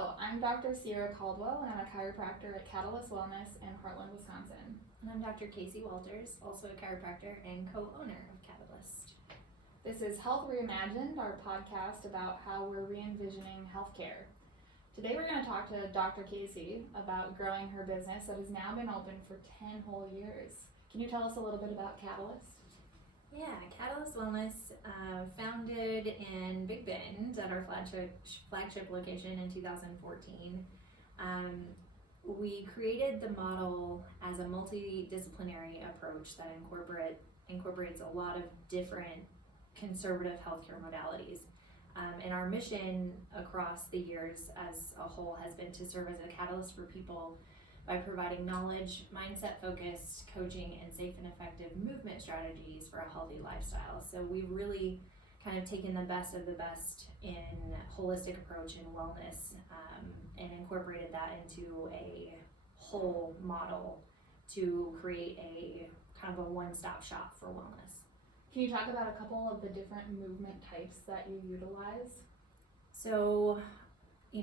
Hello, I'm Dr. Sierra Caldwell, and I'm a chiropractor at Catalyst Wellness in Heartland, Wisconsin. And I'm Dr. Kacie Walters, also a chiropractor and co-owner of Catalyst. This is Health Reimagined, our podcast about how we're re-envisioning healthcare. Today we're going to talk to Dr. Kacie about growing her business that has now been open for 10 whole years. Can you tell us a little bit about Catalyst? Yeah, Catalyst Wellness, founded in Big Bend at our flagship location in 2014. We created the model as a multidisciplinary approach that incorporates a lot of different conservative healthcare modalities. And our mission across the years as a whole has been to serve as a catalyst for people by providing knowledge, mindset-focused coaching, and safe and effective movement strategies for a healthy lifestyle. So we've really kind of taken the best of the best in holistic approach in wellness and incorporated that into a whole model to create a kind of a one-stop shop for wellness. Can you talk about a couple of the different movement types that you utilize? So,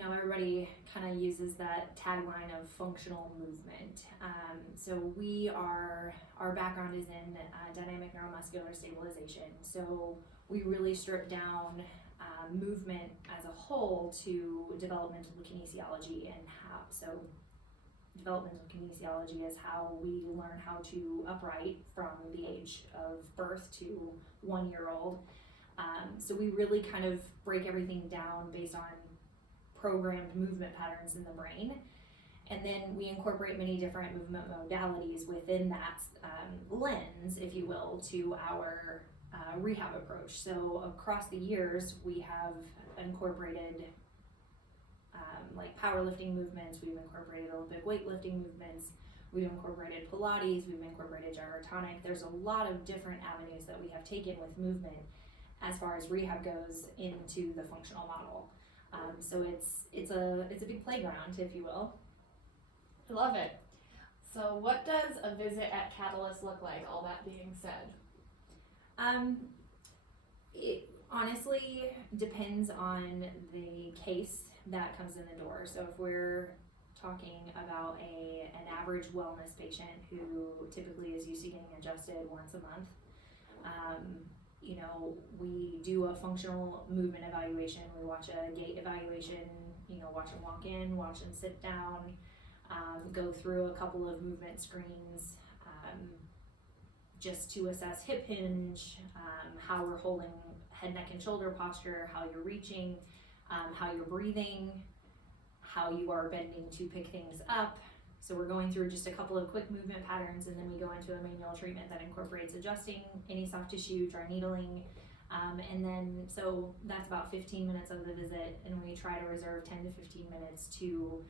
everybody kind of uses that tagline of functional movement. So our background is in dynamic neuromuscular stabilization. So we really strip down movement as a whole to developmental kinesiology developmental kinesiology is how we learn how to upright from the age of birth to 1 year old. So we really kind of break everything down based on programmed movement patterns in the brain. And then we incorporate many different movement modalities within that lens, if you will, to our rehab approach. So across the years, we have incorporated like powerlifting movements, we've incorporated Olympic weightlifting movements, we've incorporated Pilates, we've incorporated gyrotonic. There's a lot of different avenues that we have taken with movement as far as rehab goes into the functional model. So it's a big playground, if you will. I love it. So what does a visit at Catalyst look like, all that being said? It honestly depends on the case that comes in the door. So if we're talking about an average wellness patient who typically is used to getting adjusted once a month, we do a functional movement evaluation. We watch a gait evaluation, watch them walk in, watch them sit down, go through a couple of movement screens just to assess hip hinge, how we're holding head, neck, and shoulder posture, how you're reaching, how you're breathing, how you are bending to pick things up. So we're going through just a couple of quick movement patterns, and then we go into a manual treatment that incorporates adjusting any soft tissue, dry needling, and then so that's about 15 minutes of the visit, and we try to reserve 10 to 15 minutes to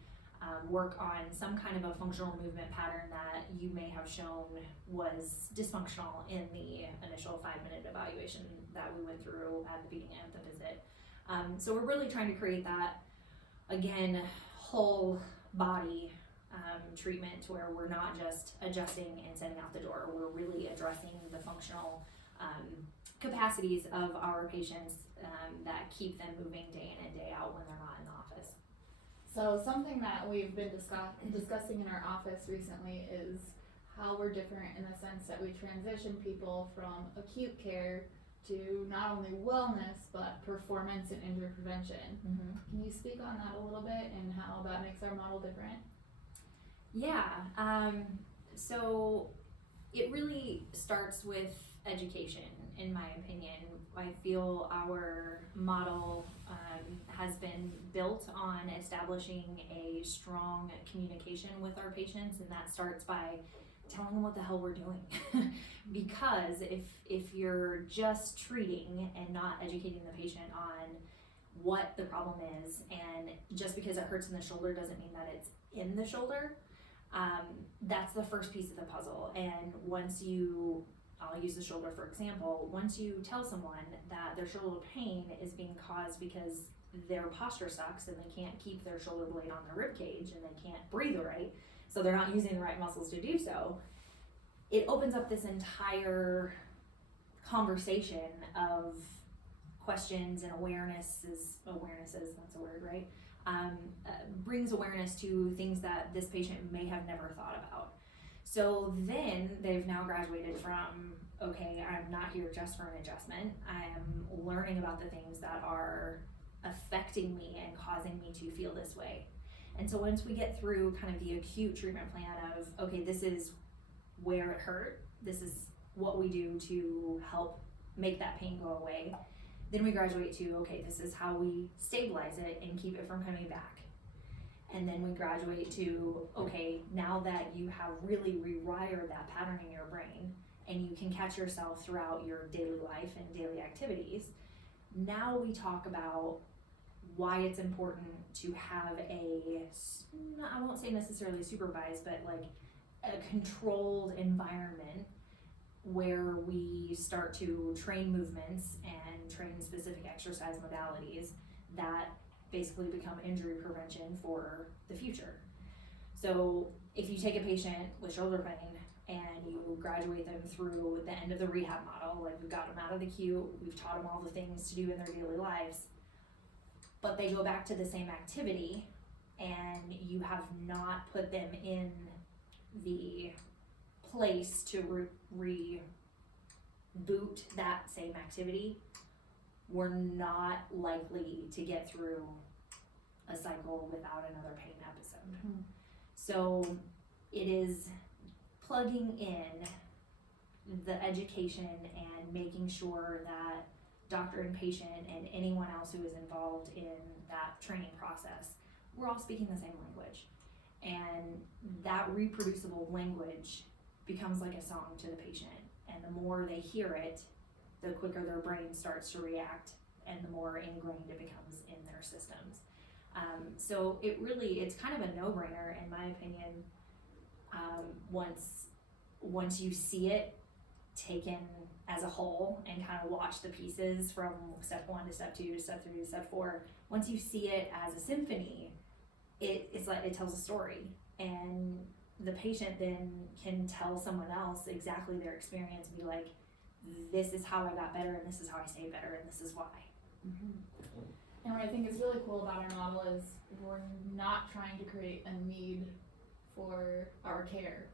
work on some kind of a functional movement pattern that you may have shown was dysfunctional in the initial 5-minute evaluation that we went through at the beginning of the visit. So we're really trying to create that, again, whole body treatment to where we're not just adjusting and sending out the door. We're really addressing the functional capacities of our patients that keep them moving day in and day out when they're not in the office. So something that we've been discussing in our office recently is how we're different in the sense that we transition people from acute care to not only wellness, but performance and injury prevention. Mm-hmm. Can you speak on that a little bit and how that makes our model different? Yeah, so it really starts with education, in my opinion. I feel our model has been built on establishing a strong communication with our patients, and that starts by telling them what the hell we're doing. Because if you're just treating and not educating the patient on what the problem is, and just because it hurts in the shoulder doesn't mean that it's in the shoulder, that's the first piece of the puzzle. And I'll use the shoulder for example, once you tell someone that their shoulder pain is being caused because their posture sucks and they can't keep their shoulder blade on their rib cage and they can't breathe right, so they're not using the right muscles to do so, it opens up this entire conversation of questions and awarenesses, that's a word, right? brings awareness to things that this patient may have never thought about. So then they've now graduated from, okay, I'm not here just for an adjustment. I am learning about the things that are affecting me and causing me to feel this way. And so once we get through kind of the acute treatment plan of, okay, this is where it hurt, this is what we do to help make that pain go away, then we graduate to, okay, this is how we stabilize it and keep it from coming back. And then we graduate to, okay, now that you have really rewired that pattern in your brain and you can catch yourself throughout your daily life and daily activities, now we talk about why it's important to have I won't say necessarily supervised, but like a controlled environment where we start to train movements and train specific exercise modalities that basically become injury prevention for the future. So if you take a patient with shoulder pain and you graduate them through the end of the rehab model, like we've got them out of the queue, we've taught them all the things to do in their daily lives, but they go back to the same activity and you have not put them in the place to reboot that same activity, we're not likely to get through a cycle without another pain episode. Mm-hmm. So it is plugging in the education and making sure that doctor and patient and anyone else who is involved in that training process, we're all speaking the same language. And that reproducible language becomes like a song to the patient. And the more they hear it, the quicker their brain starts to react and the more ingrained it becomes in their systems. So it's kind of a no-brainer in my opinion. Once you see it taken as a whole and kind of watch the pieces from step 1 to step 2 to step 3 to step 4, once you see it as a symphony, it's like it tells a story, and the patient then can tell someone else exactly their experience and be like, this is how I got better and this is how I stay better and this is why. Mm-hmm. And what I think is really cool about our model is we're not trying to create a need for our care,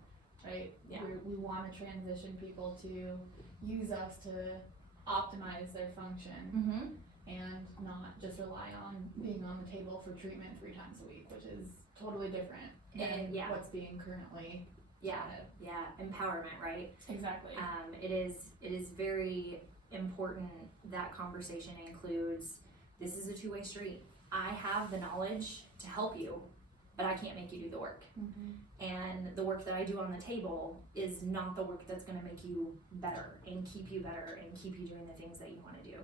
right? Yeah. We want to transition people to use us to optimize their function. Mm-hmm. And not just rely on being on the table for treatment 3 times a week, which is totally different than what's being currently added. Yeah, empowerment, right? Exactly. It is very important that conversation includes, this is a two-way street. I have the knowledge to help you, but I can't make you do the work. Mm-hmm. And the work that I do on the table is not the work that's going to make you better and keep you better and keep you doing the things that you want to do.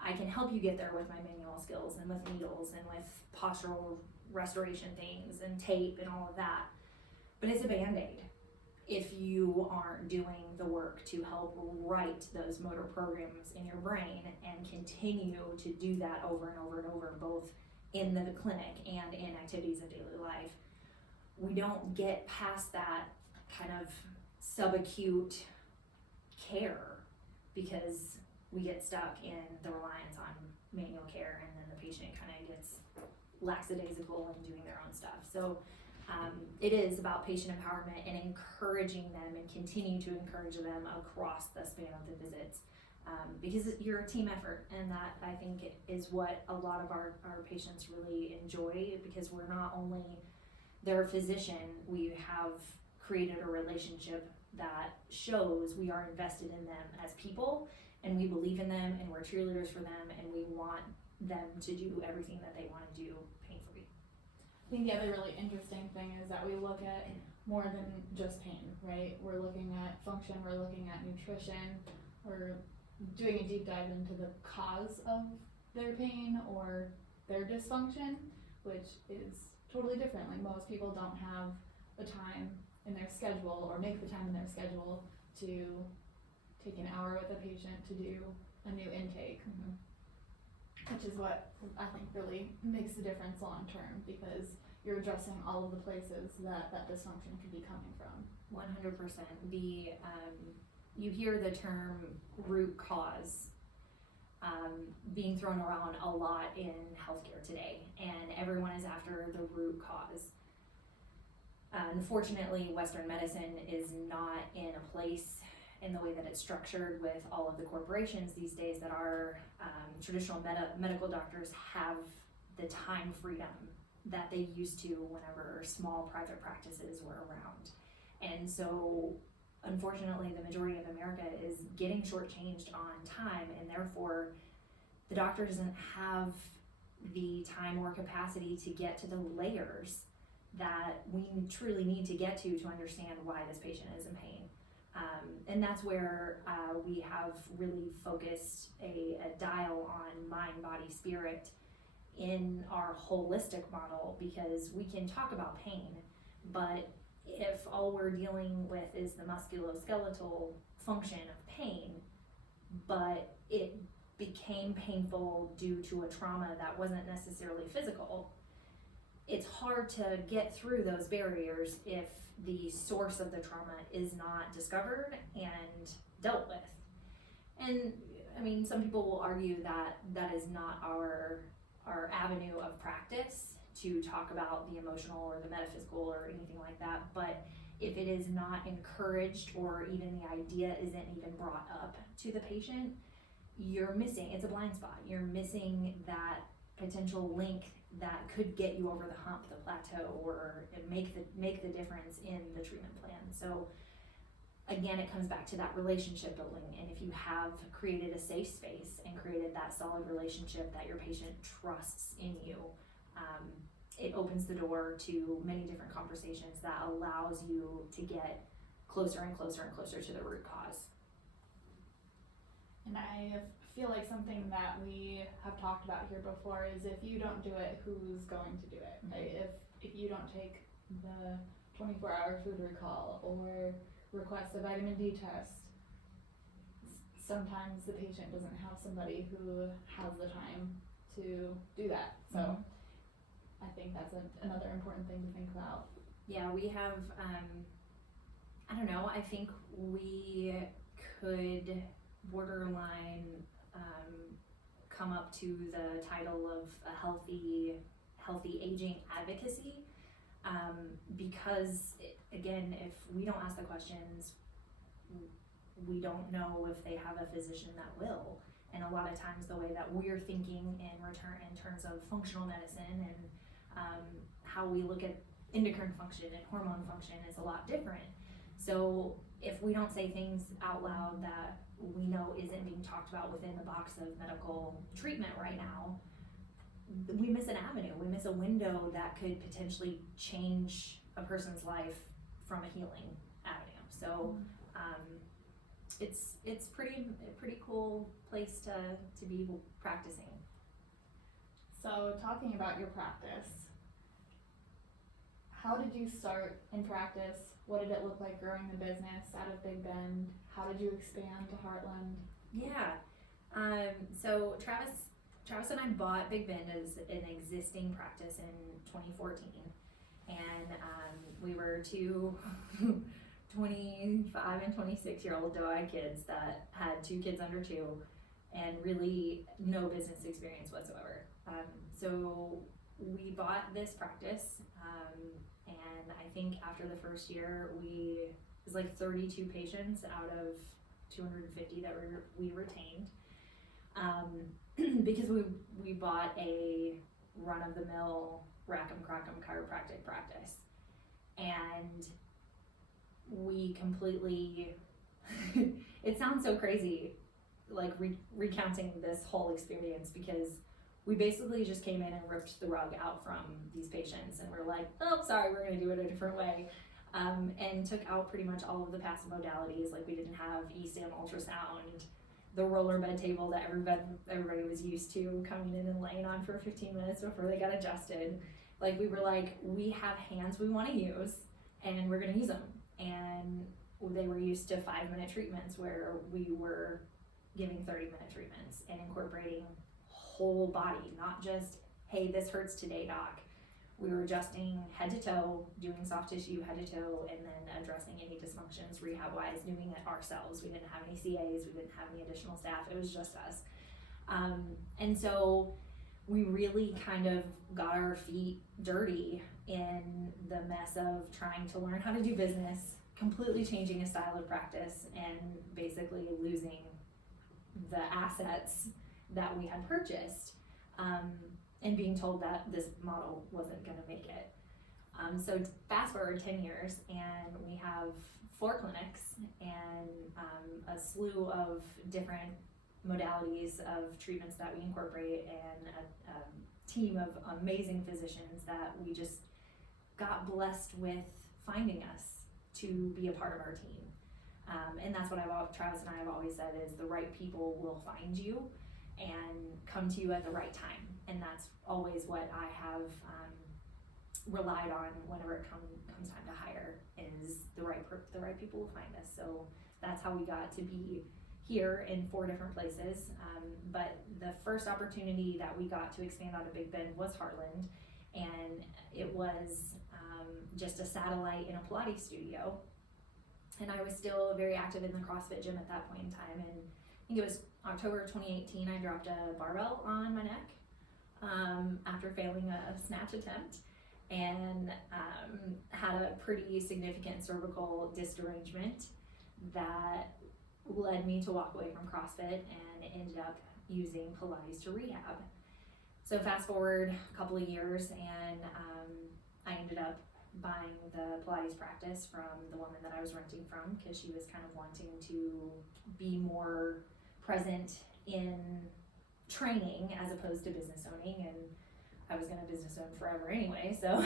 I can help you get there with my manual skills and with needles and with postural restoration things and tape and all of that, but it's a Band-Aid if you aren't doing the work to help write those motor programs in your brain and continue to do that over and over and over, both in the clinic and in activities of daily life. We don't get past that kind of subacute care because we get stuck in the reliance on manual care, and then the patient kind of gets lackadaisical and doing their own stuff. So it is about patient empowerment and encouraging them and continue to encourage them across the span of the visits, because you're a team effort, and that I think is what a lot of our patients really enjoy, because we're not only their physician, we have created a relationship that shows we are invested in them as people, and we believe in them, and we're cheerleaders for them, and we want them to do everything that they want to do pain-free. I think the other really interesting thing is that we look at more than just pain, right? We're looking at function, we're looking at nutrition, we're doing a deep dive into the cause of their pain or their dysfunction, which is totally different. Like, most people don't have the time in their schedule or make the time in their schedule to take an hour with a patient to do a new intake. Mm-hmm. Which is what I think really makes the difference long term, because you're addressing all of the places that dysfunction could be coming from. 100%. You hear the term root cause being thrown around a lot in healthcare today, and everyone is after the root cause. Unfortunately, Western medicine is not in a place in the way that it's structured with all of the corporations these days that our traditional medical doctors have the time freedom that they used to whenever small private practices were around. And so unfortunately, the majority of America is getting shortchanged on time, and therefore the doctor doesn't have the time or capacity to get to the layers that we truly need to get to understand why this patient is in pain. And that's where we have really focused a dial on mind, body, spirit in our holistic model, because we can talk about pain, but if all we're dealing with is the musculoskeletal function of pain, but it became painful due to a trauma that wasn't necessarily physical, it's hard to get through those barriers if the source of the trauma is not discovered and dealt with. And I mean, some people will argue that that is not our avenue of practice, to talk about the emotional or the metaphysical or anything like that, but if it is not encouraged, or even the idea isn't even brought up to the patient, you're missing, it's a blind spot. You're missing that potential link that could get you over the hump, the plateau, or make the difference in the treatment plan. So again, it comes back to that relationship building, and if you have created a safe space and created that solid relationship that your patient trusts in you, it opens the door to many different conversations that allows you to get closer and closer and closer to the root cause. And I feel like something that we have talked about here before is, if you don't do it, who's going to do it? Right? If you don't take the 24-hour food recall or request a vitamin D test, sometimes the patient doesn't have somebody who has the time to do that. So I think that's another important thing to think about. Yeah, we have, I don't know, I think we could borderline come up to the title of a healthy aging advocacy, because again, if we don't ask the questions, we don't know if they have a physician that will. And a lot of times the way that we're thinking in terms of functional medicine and how we look at endocrine function and hormone function is a lot different. So if we don't say things out loud that we know isn't being talked about within the box of medical treatment right now, we miss an avenue, we miss a window that could potentially change a person's life from a healing avenue. So it's pretty cool place to be practicing. So talking about your practice, how did you start in practice? What did it look like growing the business out of Big Bend? How did you expand to Heartland? Yeah, so Travis and I bought Big Bend as an existing practice in 2014, and we were two 25 and 26-year-old doe-eyed kids that had 2 kids under 2 and really no business experience whatsoever. So we bought this practice, and I think after the first year, it was like 32 patients out of 250 that we retained, because we bought a run-of-the-mill Rackham Crackham chiropractic practice, and we completely it sounds so crazy, like recounting this whole experience, because we basically just came in and ripped the rug out from these patients, and we're like, oh, sorry, we're going to do it a different way, and took out pretty much all of the passive modalities. Like, we didn't have e-stim ultrasound, the roller bed table that everybody was used to coming in and laying on for 15 minutes before they got adjusted. Like, we were like, we have hands we want to use, and we're going to use them. And they were used to 5-minute treatments, where we were giving 30-minute treatments and incorporating whole body, not just, hey, this hurts today, doc. We were adjusting head to toe, doing soft tissue head to toe, and then addressing any dysfunctions rehab wise, doing it ourselves. We didn't have any CAs, we didn't have any additional staff, it was just us. And so we really kind of got our feet dirty in the mess of trying to learn how to do business, completely changing a style of practice, and basically losing the assets that we had purchased, and being told that this model wasn't going to make it. So fast forward 10 years, and we have 4 clinics and a slew of different modalities of treatments that we incorporate, and a team of amazing physicians that we just got blessed with finding us to be a part of our team. And that's what Travis and I have always said, is the right people will find you and come to you at the right time. And that's always what I have relied on whenever it comes time to hire, is the right people will find us. So that's how we got to be here in 4 different places. But the first opportunity that we got to expand out of Big Bend was Heartland, and it was just a satellite in a Pilates studio. And I was still very active in the CrossFit gym at that point in time. And I think it was October 2018, I dropped a barbell on my neck after failing a snatch attempt, and had a pretty significant cervical disc derangement that led me to walk away from CrossFit, and ended up using Pilates to rehab. So fast forward a couple of years, and I ended up buying the Pilates practice from the woman that I was renting from, because she was kind of wanting to be more present in training as opposed to business owning, and I was going to business own forever anyway, so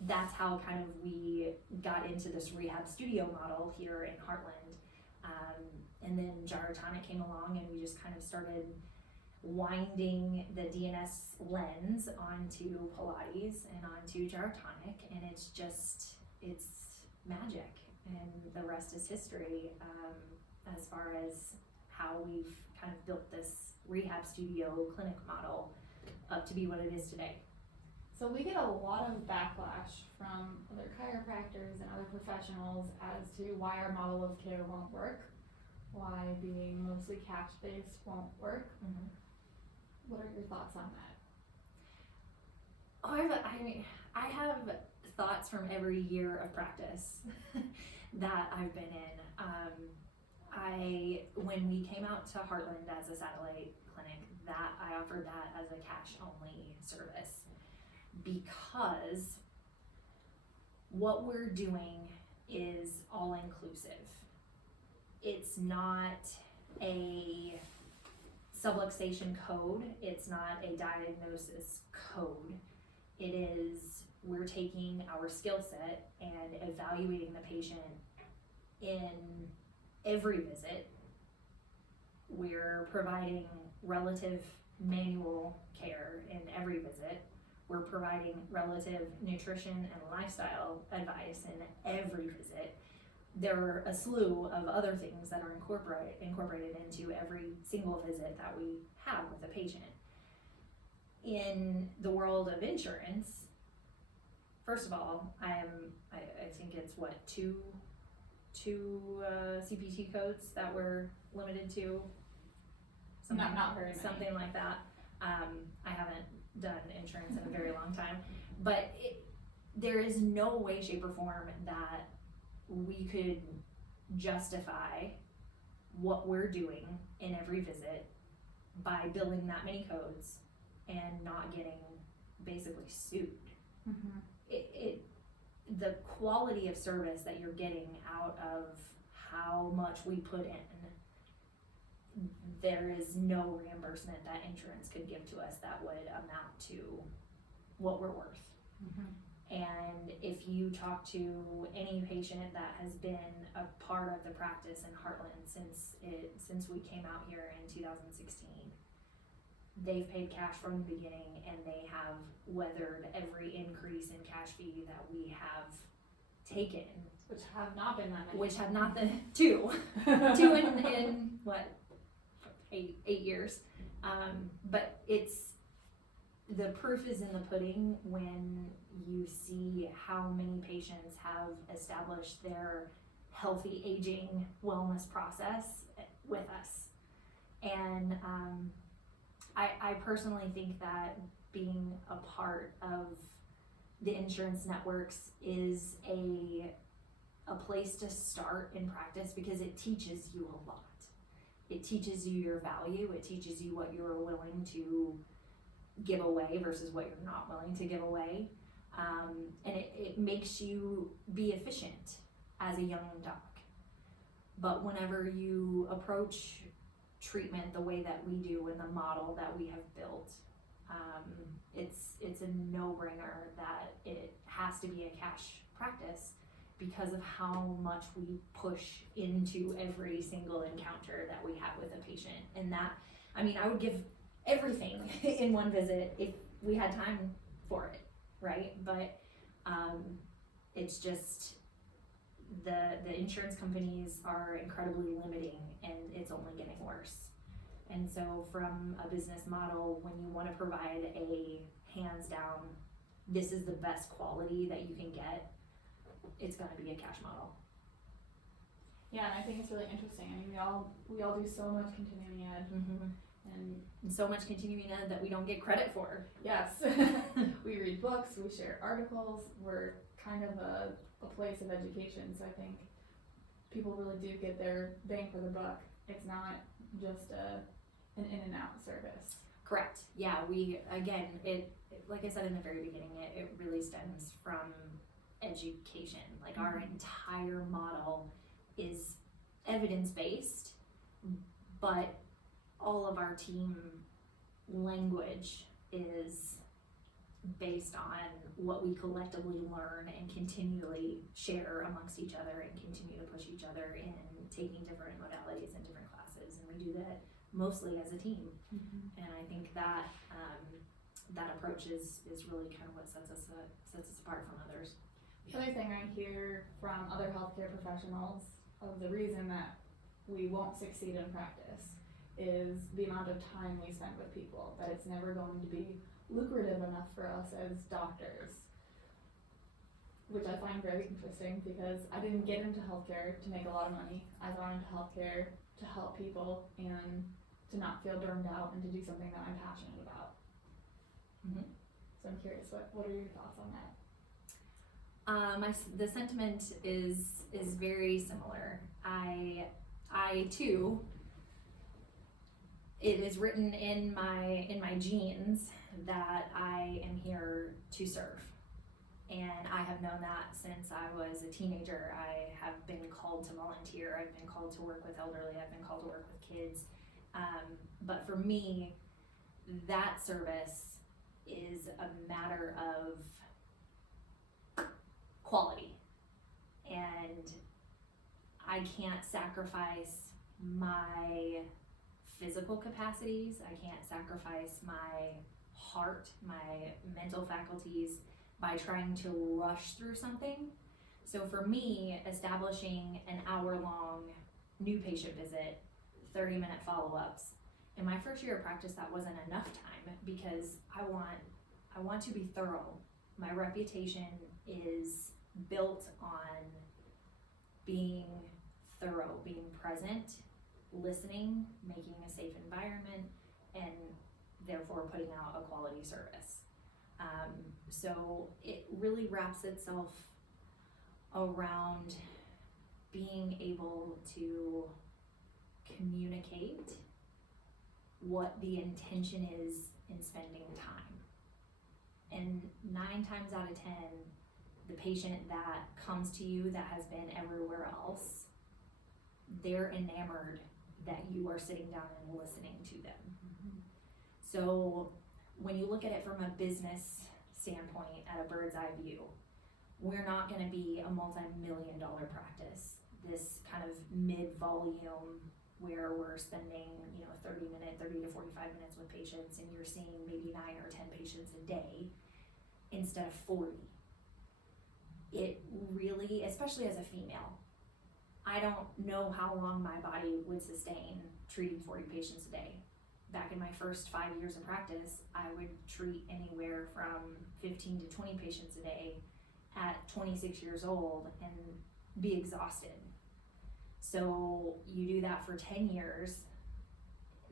that's how kind of we got into this rehab studio model here in Heartland. And then Gyrotonic came along, and we just kind of started winding the DNS lens onto Pilates and onto Gyrotonic, and it's magic, and the rest is history, as far as how we've kind of built this rehab studio clinic model up to be what it is today. So we get a lot of backlash from other chiropractors and other professionals as to why our model of care won't work, why being mostly cash-based won't work. Mm-hmm. What are your thoughts on that? I have thoughts from every year of practice that I've been in. When we came out to Heartland as a satellite clinic, that I offered that as a cash-only service, because what we're doing is all-inclusive. It's not a subluxation code, it's not a diagnosis code. It is, we're taking our skill set and evaluating the patient in every visit. We're providing relative manual care in every visit. We're providing relative nutrition and lifestyle advice in every visit. There are a slew of other things that are incorporated into every single visit that we have with a patient. In the world of insurance, first of all, I think it's two CPT codes that we're limited to. Not very many. Something like that. I haven't done insurance in a very long time, but there is no way, shape, or form that we could justify what we're doing in every visit by billing that many codes and not getting basically sued. Mm-hmm. The quality of service that you're getting out of how much we put in, there is no reimbursement that insurance could give to us that would amount to what we're worth. Mm-hmm. And if you talk to any patient that has been a part of the practice in Heartland since we came out here in 2016, they've paid cash from the beginning, and they have weathered every increase in cash fee that we have taken. Which have not been that many. Which have not been two in what, 8 years. But the proof is in the pudding when you see how many patients have established their healthy aging wellness process with us. And I personally think that being a part of the insurance networks is a place to start in practice, because it teaches you a lot. It teaches you your value. It teaches you what you're willing to give away versus what you're not willing to give away. And it makes you be efficient as a young doc. But whenever you approach treatment the way that we do in the model that we have built, it's a no-brainer that it has to be a cash practice, because of how much we push into every single encounter that we have with a patient. And that, I mean, I would give everything in one visit if we had time for it, right? But it's just the insurance companies are incredibly limiting, and it's only getting worse. And so from a business model, when you want to provide a hands down, this is the best quality that you can get, it's going to be a cash model. Yeah, and I think it's really interesting. I mean, we all do so much continuing ed, and so much continuing ed that we don't get credit for. yes, we read books, we share articles. We're kind of a place of education. So I think people really do get their bang for the buck. It's not just an in and out service. Correct. Yeah, we again, it like I said in the very beginning, it really stems from education. Like our entire model is evidence-based, but all of our team language is based on what we collectively learn and continually share amongst each other, and continue to push each other in taking different modalities and different classes. And we do that mostly as a team. And I think that that approach is really kind of what sets us apart from others. The other thing I hear from other healthcare professionals of the reason that we won't succeed in practice is the amount of time we spend with people, that it's never going to be lucrative enough for us as doctors, which I find very interesting, because I didn't get into healthcare to make a lot of money. I got into healthcare to help people and to not feel burned out, and to do something that I'm passionate about. So I'm curious, what are your thoughts on that? The sentiment is very similar. I too, it is written in my genes that I am here to serve. And I have known that since I was a teenager. I have been called to volunteer, I've been called to work with elderly, I've been called to work with kids. But for me, that service is a matter of quality. And I can't sacrifice my physical capacities, I can't sacrifice my heart, my mental faculties by trying to rush through something. So for me, establishing an hour-long new patient visit, 30-minute follow-ups, in my first year of practice, that wasn't enough time, because I want to be thorough. My reputation is built on being thorough, being present, listening, making a safe environment, and therefore putting out a quality service. So it really wraps itself around being able to communicate what the intention is in spending time. And 9 times out of 10, the patient that comes to you that has been everywhere else, they're enamored that you are sitting down and listening to them. So when you look at it from a business standpoint, at a bird's eye view, we're not going to be a multi-million-dollar practice. This kind of mid-volume where we're spending 30 to 45 minutes with patients, and you're seeing maybe 9 or 10 patients a day instead of 40. It really, especially as a female, I don't know how long my body would sustain treating 40 patients a day. Back in my first 5 years of practice, I would treat anywhere from 15 to 20 patients a day at 26 years old and be exhausted. So you do that for 10 years,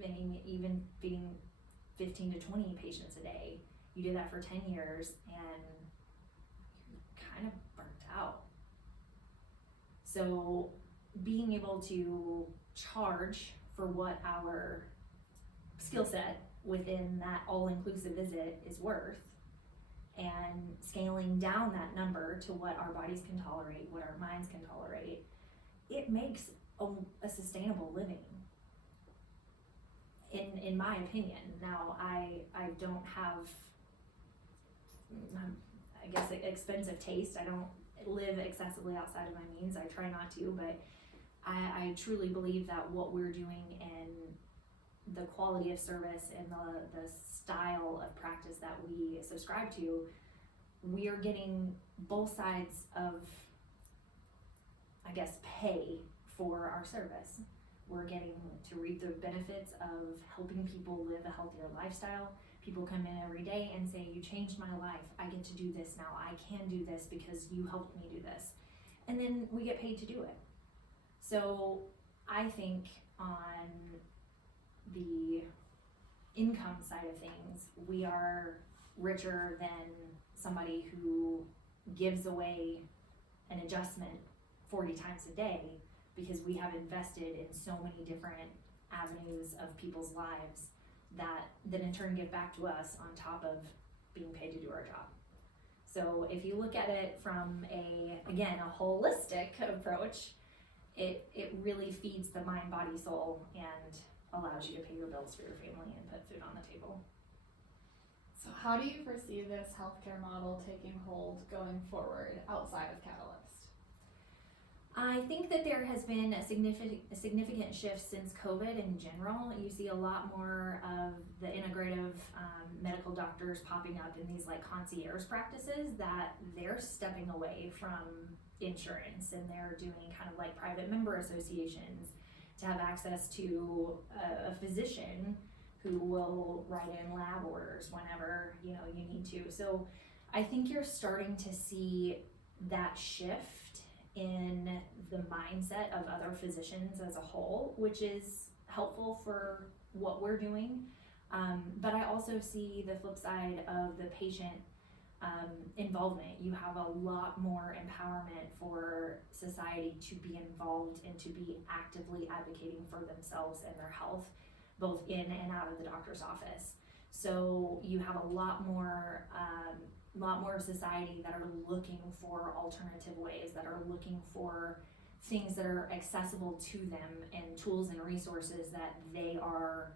even feeding 15 to 20 patients a day. You do that for 10 years and you're kind of burnt out. So being able to charge for what our skill set within that all-inclusive visit is worth, and scaling down that number to what our bodies can tolerate, what our minds can tolerate, it makes a sustainable living, in my opinion. Now, I don't have, I guess, expensive taste. I don't live excessively outside of my means. I try not to, but I truly believe that what we're doing and the quality of service and the style of practice that we subscribe to, we are getting both sides of, I guess, pay for our service. We're getting to reap the benefits of helping people live a healthier lifestyle. People come in every day and say, you changed my life. I get to do this now. I can do this because you helped me do this. And then we get paid to do it. So I think on the income side of things, we are richer than somebody who gives away an adjustment 40 times a day, because we have invested in so many different avenues of people's lives that then in turn give back to us on top of being paid to do our job. So if you look at it from a holistic approach, it really feeds the mind, body, soul, and allows you to pay your bills for your family and put food on the table. So how do you foresee this healthcare model taking hold going forward outside of Catalyst? I think that there has been a significant shift since COVID in general. You see a lot more of the integrative medical doctors popping up in these like concierge practices, that they're stepping away from insurance and they're doing kind of like private member associations to have access to a physician who will write in lab orders whenever you need to. So I think you're starting to see that shift in the mindset of other physicians as a whole, which is helpful for what we're doing. But I also see the flip side of the patient involvement. You have a lot more empowerment for society to be involved and to be actively advocating for themselves and their health, both in and out of the doctor's office. So you have a lot more of society that are looking for alternative ways, that are looking for things that are accessible to them and tools and resources that they are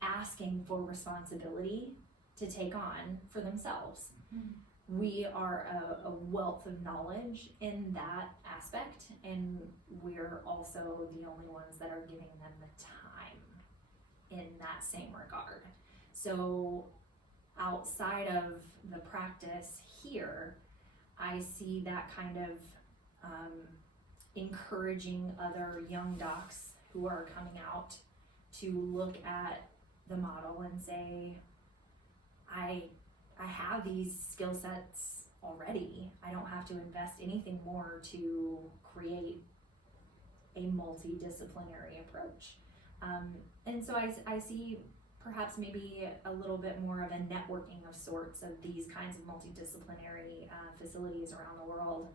asking for responsibility to take on for themselves. Mm-hmm. We are a wealth of knowledge in that aspect, and we're also the only ones that are giving them the time in that same regard. So outside of the practice here, I see that kind of encouraging other young docs who are coming out to look at the model and say, I have these skill sets already. I don't have to invest anything more to create a multidisciplinary approach. And so I see perhaps maybe a little bit more of a networking of sorts of these kinds of multidisciplinary facilities around the world,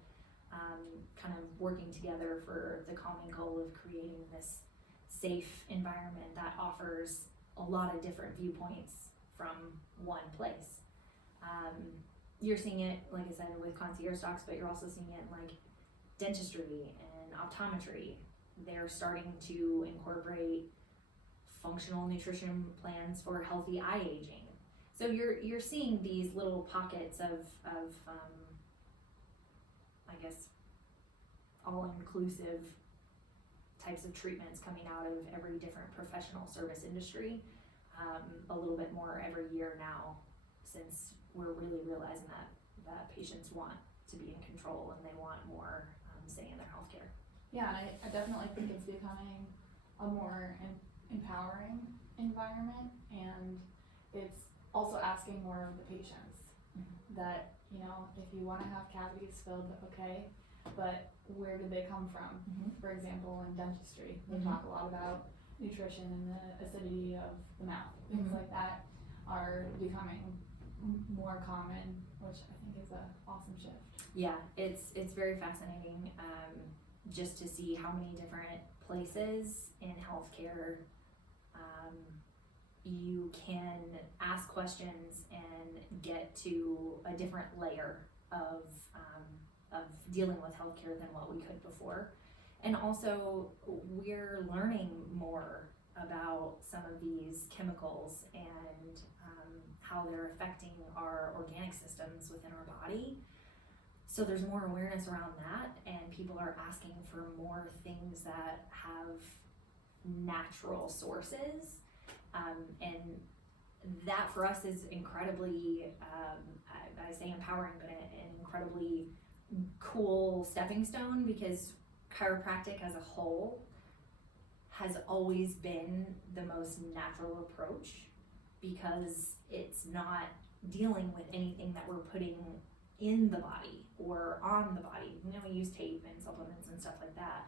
kind of working together for the common goal of creating this safe environment that offers a lot of different viewpoints from one place. You're seeing it, like I said, with concierge docs, but you're also seeing it in like dentistry and optometry. They're starting to incorporate functional nutrition plans for healthy eye aging. So you're seeing these little pockets of I guess all-inclusive types of treatments coming out of every different professional service industry, a little bit more every year now, since we're really realizing that patients want to be in control and they want more say in their healthcare. Yeah, and I definitely think it's becoming a more empowering environment, and it's also asking more of the patients. Mm-hmm. That, if you want to have cavities filled, okay, but where did they come from? Mm-hmm. For example, in dentistry, they mm-hmm. talk a lot about nutrition and the acidity of the mouth, things like that are becoming more common, which I think is a awesome shift. Yeah, it's very fascinating, just to see how many different places in healthcare, you can ask questions and get to a different layer of dealing with healthcare than what we could before. And also, we're learning more about some of these chemicals and how they're affecting our organic systems within our body. So there's more awareness around that, and people are asking for more things that have natural sources. And that for us is incredibly, I say empowering, but an incredibly cool stepping stone, because chiropractic as a whole has always been the most natural approach, because it's not dealing with anything that we're putting in the body or on the body. You know, we use tape and supplements and stuff like that,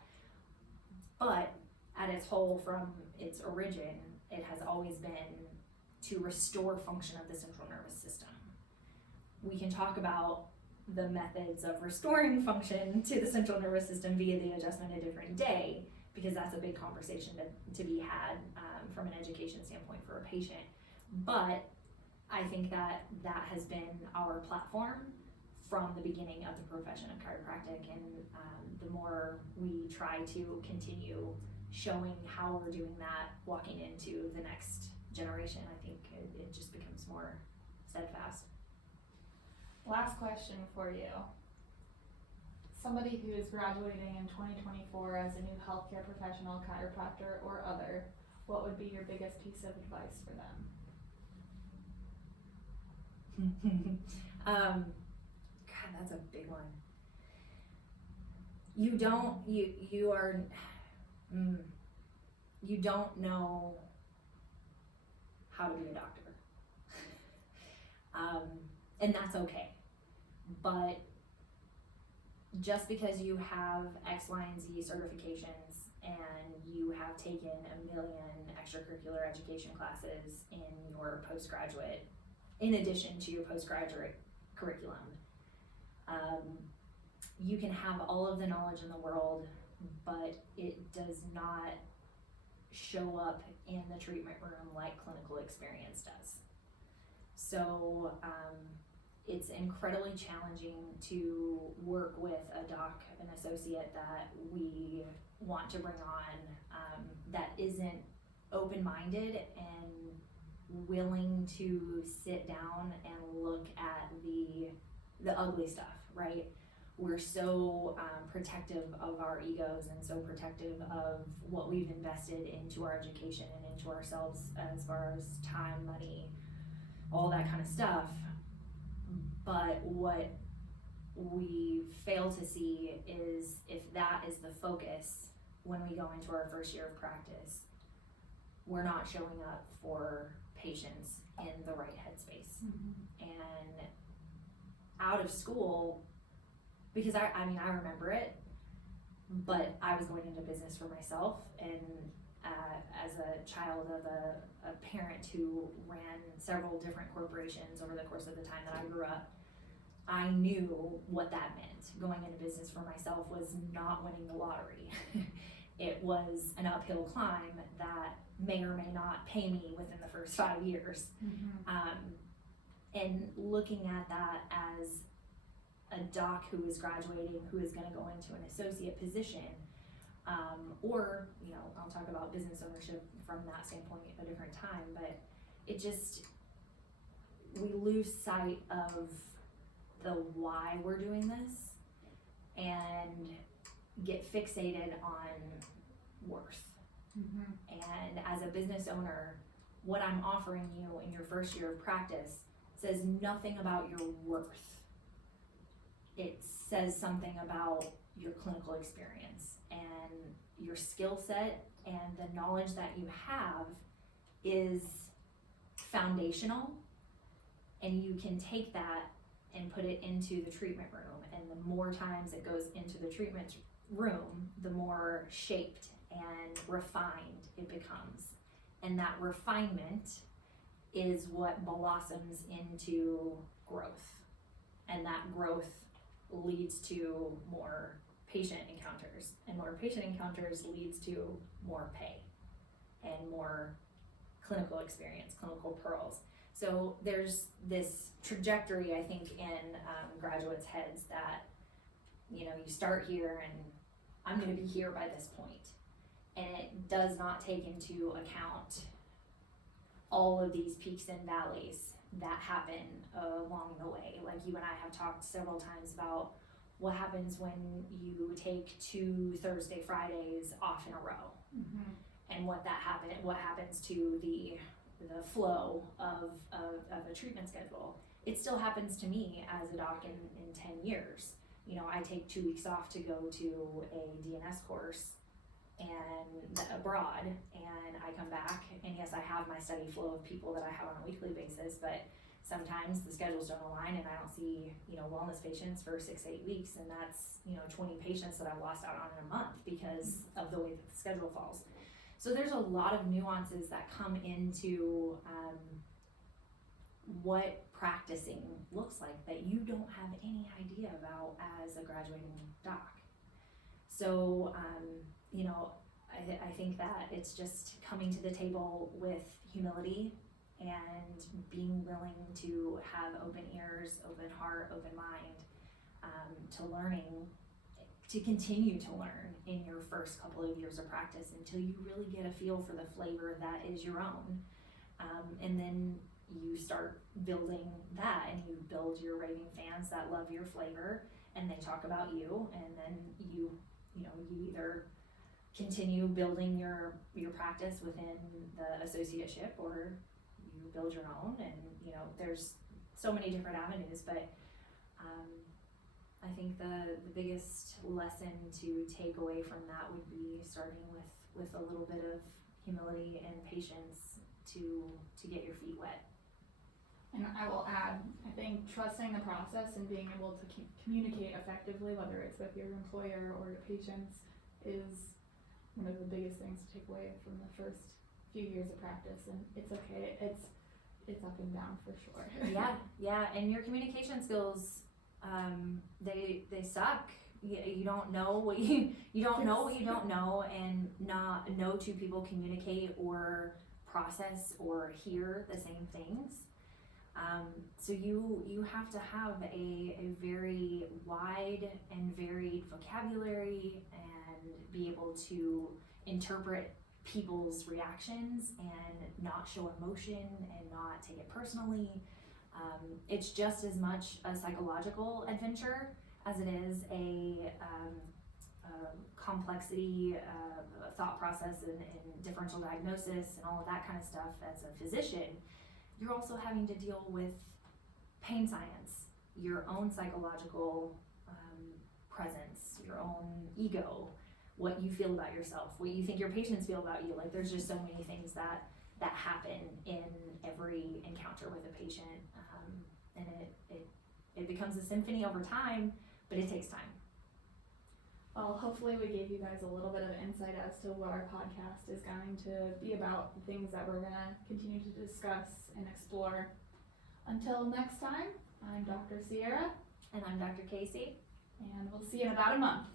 but at its whole, from its origin, it has always been to restore function of the central nervous system. We can talk about the methods of restoring function to the central nervous system via the adjustment a different day, because that's a big conversation to be had from an education standpoint for a patient. But I think that has been our platform from the beginning of the profession of chiropractic, and the more we try to continue showing how we're doing that, walking into the next generation, I think it just becomes more steadfast. Last question for you. Somebody who is graduating in 2024 as a new healthcare professional, chiropractor or other, what would be your biggest piece of advice for them? God, that's a big one. You don't know how to be a doctor. And that's okay. But just because you have X, Y, and Z certifications and you have taken 1 million extracurricular education classes in your postgraduate, in addition to your postgraduate curriculum, you can have all of the knowledge in the world, but it does not show up in the treatment room like clinical experience does. So it's incredibly challenging to work with a doc, an associate that we want to bring on, that isn't open-minded and willing to sit down and look at the ugly stuff, right? We're so protective of our egos and so protective of what we've invested into our education and into ourselves as far as time, money, all that kind of stuff. But what we fail to see is, if that is the focus when we go into our first year of practice, we're not showing up for patients in the right headspace. And out of school, because I remember it, but I was going into business for myself, and as a child of a parent who ran several different corporations over the course of the time that I grew up, I knew what that meant. Going into business for myself was not winning the lottery. It was an uphill climb that may or may not pay me within the first 5 years. And looking at that as a doc who is graduating, who is going to go into an associate position, or, you know, I'll talk about business ownership from that standpoint at a different time, but it just, we lose sight of the why we're doing this and get fixated on worth. And as a business owner, what I'm offering you in your first year of practice says nothing about your worth. It says something about your clinical experience and your skill set, and the knowledge that you have is foundational, and you can take that and put it into the treatment room. And the more times it goes into the treatment room, the more shaped and refined it becomes. And that refinement is what blossoms into growth. And that growth leads to more patient encounters. And more patient encounters leads to more pay and more clinical experience, clinical pearls. So there's this trajectory, I think, in graduates' heads that, you know, you start here and I'm gonna be here by this point. And it does not take into account all of these peaks and valleys that happen along the way. Like you and I have talked several times about what happens when you take 2 Thursday, Fridays off in a row. Mm-hmm. And what happens to the flow of a treatment schedule. It still happens to me as a doc in 10 years. You know, I take 2 weeks off to go to a DNS course and abroad, and I come back, and yes, I have my steady flow of people that I have on a weekly basis, but sometimes the schedules don't align and I don't see, you know, wellness patients for 6 to 8 weeks, and that's, you know, 20 patients that I've lost out on in a month because of the way that the schedule falls. So there's a lot of nuances that come into what practicing looks like that you don't have any idea about as a graduating doc. So, you know, I think that it's just coming to the table with humility and being willing to have open ears, open heart, open mind, to learning, to continue to learn in your first couple of years of practice until you really get a feel for the flavor that is your own. And then you start building that, and you build your raving fans that love your flavor and they talk about you, and then you either continue building your practice within the associateship or you build your own. And you know, there's so many different avenues, but I think the biggest lesson to take away from that would be starting with a little bit of humility and patience to get your feet wet. And I will add, I think trusting the process and being able to communicate effectively, whether it's with your employer or your patients, is one of the biggest things to take away from the first few years of practice. And it's okay, it's up and down for sure. Yeah, and your communication skills, they suck. You don't know what you don't know what you don't know, and not know two people communicate or process or hear the same things. So you have to have a very wide and varied vocabulary and be able to interpret people's reactions and not show emotion and not take it personally. It's just as much a psychological adventure as it is a complexity, thought process and differential diagnosis and all of that kind of stuff. As a physician, you're also having to deal with pain science, your own psychological presence, your own ego, what you feel about yourself, what you think your patients feel about you. Like, there's just so many things that happen in every encounter with a patient, and it becomes a symphony over time, but it takes time. Well, hopefully we gave you guys a little bit of insight as to what our podcast is going to be about, the things that we're going to continue to discuss and explore. Until next time, I'm Dr. Sierra. And I'm Dr. Kacie. And we'll see you in about a month.